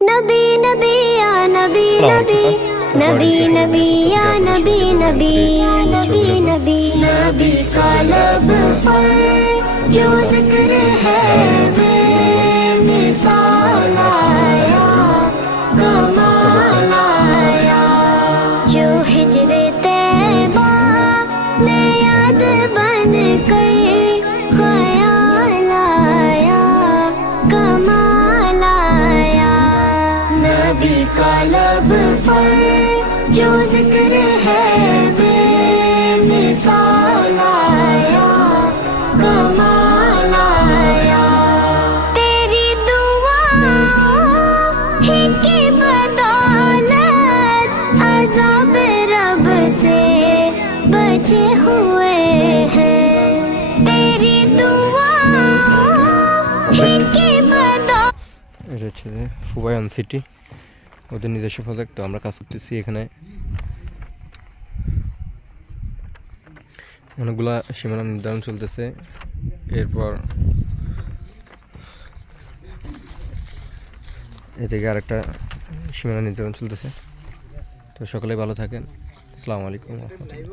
नबी नबी या नबी नबी नबी नबी या नबी नबी नबी नबी नबी का लब पर जो जिक्र है बेमिसाल आया कमाल आया जो हिजरे तैबा में याद बन कर ख्याल आया कमाल आया नबी का लब पर जो जिक्र है बेमिसाल आया कमाल आया तेरी दुआओं ही की बदौलत अज़ाब रब से बचे हुए हैं तेरी दुआओं ही की बदौलत এটা হচ্ছে হুবায়ুন সিটি ওদের নিজস্ব প্রজেক্ট। তো আমরা কাজ করতেছি এখানে অনেকগুলা সীমানা নির্ধারণ চলতেছে। এরপর এদিকে আরেকটা সীমানা নির্ধারণ চলতেছে। তো সকলে ভালো থাকেন। আসসালামু আলাইকুম ওয়া রাহমাতুল্লাহ।